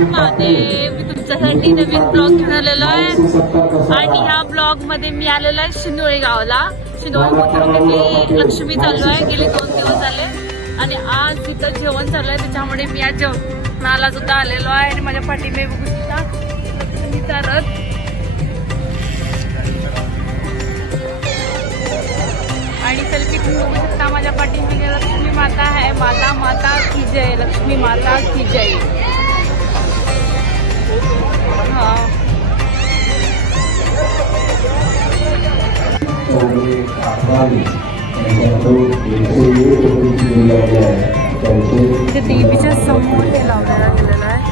हर महादेव. मी तुमच्यासाठी नवीन ब्लॉग घेऊन आलेलो आहे आणि ह्या ब्लॉग मध्ये मी आलेलो आहे शिंदोळी गावाला. शिंदोळी मध्ये लक्ष्मी चालू आहे, गेले 2 दिवस झाले आणि आज तिथं जेवण चालू आहे. त्याच्यामुळे मी आज जेवणाला सुद्धा आलेलो आहे आणि माझ्या पाठीमागे बघू शकता लक्ष्मीचा रथ. आणि सेल्फी तुम्ही बघू शकता माझ्या पाठीमागे लक्ष्मी माता आहे. माता माता की जय, लक्ष्मी माता की जय. हा ते देवीच्या समोर हे लावलेला गेलेला आहे.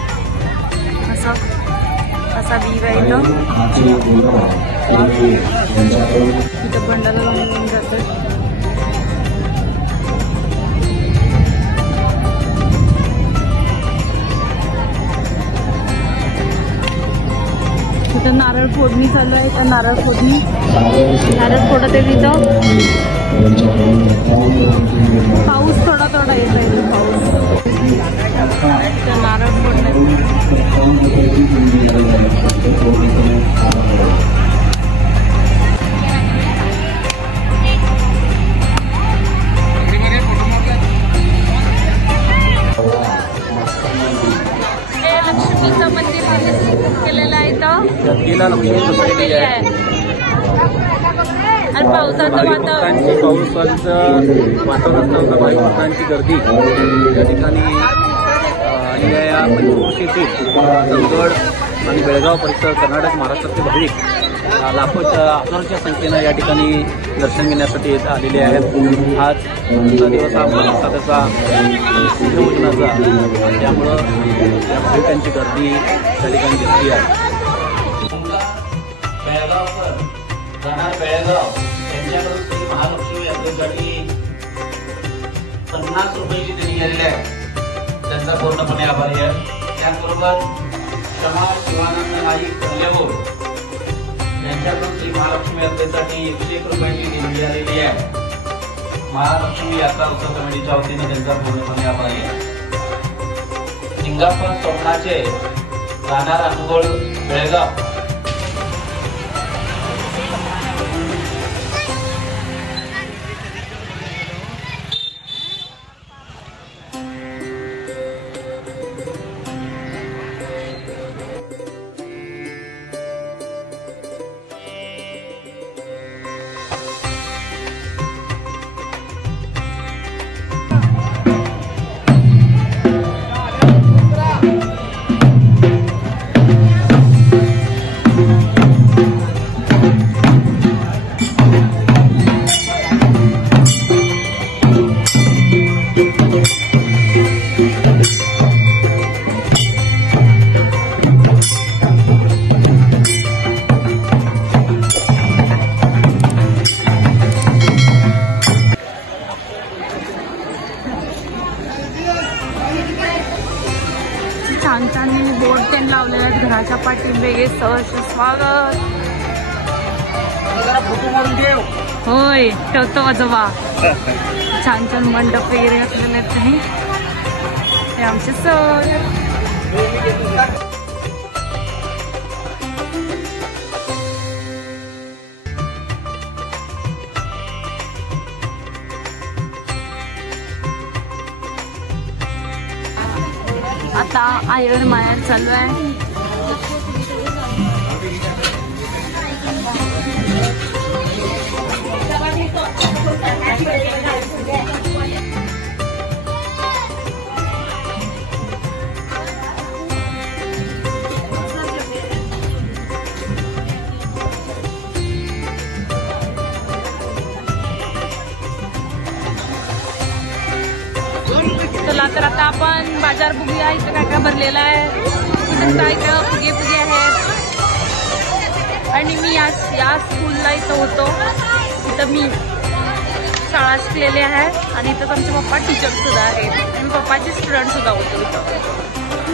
असा व्ह्यू आहे इथं बंडाला लावून जातं. इथं नारळ फोडणी चालू आहे. तर नारळ फोडत आहे तिथं. पाऊस थोडा थोडा येत आहे. पाऊस नारळ फोडणे लक्ष्मीचं मंदिर केलेलं आहे. इथं मंदिर आहे आणि पावसाचं वातावरण नव्हतं. काही भक्तांची गर्दी या ठिकाणी आणि या पंचक्रोशीतील चंदगड आणि बेळगाव परिसर, कर्नाटक, महाराष्ट्रातील भाविक हजारोच्या संख्येनं या ठिकाणी दर्शन घेण्यासाठी येत आलेले आहेत. आज दिवस हा महाराष्ट्राचा शिवभोजनाचा, त्यामुळं या भाविकांची गर्दी त्या ठिकाणी दिसली आहे. बेळगाव यांच्याकडून श्री महालक्ष्मी यात्रेसाठी 50 रुपयाची देणी आलेली आहे. त्यांचा पूर्णपणे आभारी आहे. त्याचबरोबर क्षमा शिवानंद नाईक कल्लेबोर यांच्याकडून श्री महालक्ष्मी यात्रेसाठी 101 रुपयाची देणगी आलेली आहे. महालक्ष्मी यात्रा उत्सव कमिटीच्या वतीने त्यांचा पूर्णपणे आभारी आहे. सिंगापूर सोमनाचे राहणार अनुगोळ बेळगाव छान छान बोर्ड त्यांनी लावलेले आहेत. घराच्या पाठीमागे सहर्ष स्वागत. होय ठेवतो आजोबा. छान छान मंडप वगैरे असलेले आहेत. ते आमचे सर. आता आयर मायर चालू आहे. चला तर आता आपण बाजार बघूया. इथं काय काय भरलेला आहे. काय काय फुगे फुगे आहेत. आणि मी या स्कूलला इथं होतो. इथं मी शाळा शिकलेली आहे आणि इथंच आमचे पप्पा टीचर सुद्धा आहेत आणि पप्पाचे स्टुडंट सुद्धा होतो इथं.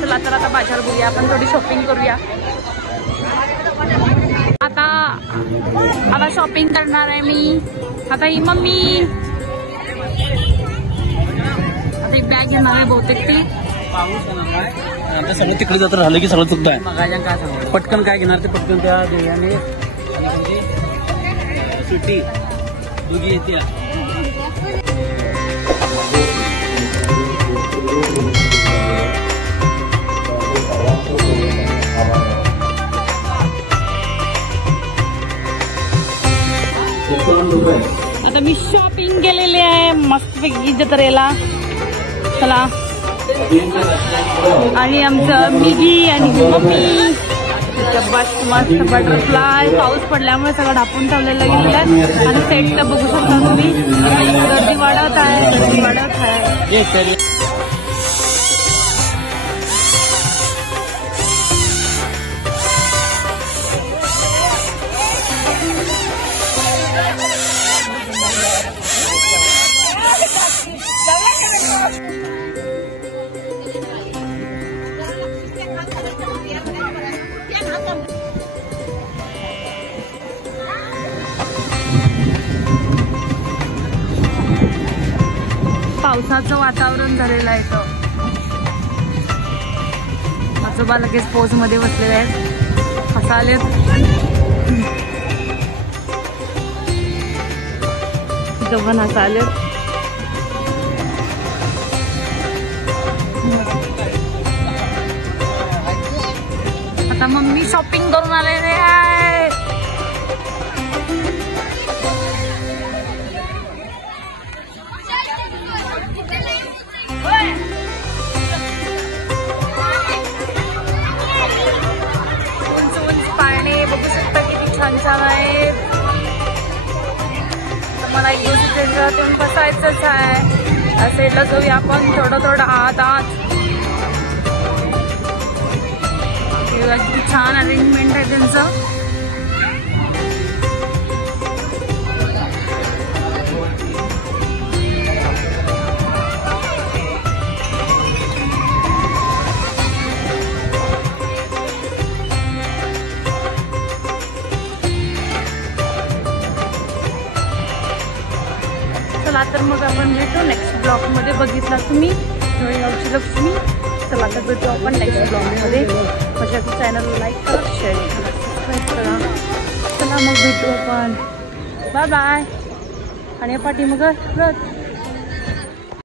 चला तर आता बाजार बघूया. आपण थोडी शॉपिंग करूया. आता शॉपिंग करणार आहे मी. आता ही मम्मी आता एक बॅग घेणार आहे बहुतेक ती. पाऊस आता सगळं तिकडे जात राहिलं की सगळं चुकतं आहे. पटकन काय घेणार ते पटकन त्या देवाने सुट्टी दोघी येते. आता मी शॉपिंग केलेली आहे मस्तपैकी जत्रेला. चला आणि आमचं मिगी आणि मम्मी बस मस्त बटरफ्लाय. पाऊस पडल्यामुळे सगळं ढापून ठेवलेलं गेलेलं आहे आणि सेट तर बघू शकता तुम्ही. गर्दी वाढत आहे. पावसाचं वातावरण झालेलं आहे. तर आजोबा लगेच पोज मध्ये बसलेले आहेत, हसालेत. दोघं हसालेत. आता मम्मी शॉपिंग करून आलेले आहे. बघू शकता किती छान छान आहे. मला एक दिवशी बसायचंच आहे. या साईडला जाऊया आपण थोडं आत. किती छान अरेंजमेंट आहे त्यांचं. चला तर मग आपण भेटू नेक्स्ट ब्लॉग मध्ये. बघितला तुम्ही गावची लक्ष्मी. चला तर भेटू आपण नेक्स्ट ब्लॉग मध्ये. माझ्या चॅनल लाईक करा, शेअर करा, सबस्क्राईब करा. चला मग भेटू आपण. Bye bye. आणि पाठी मग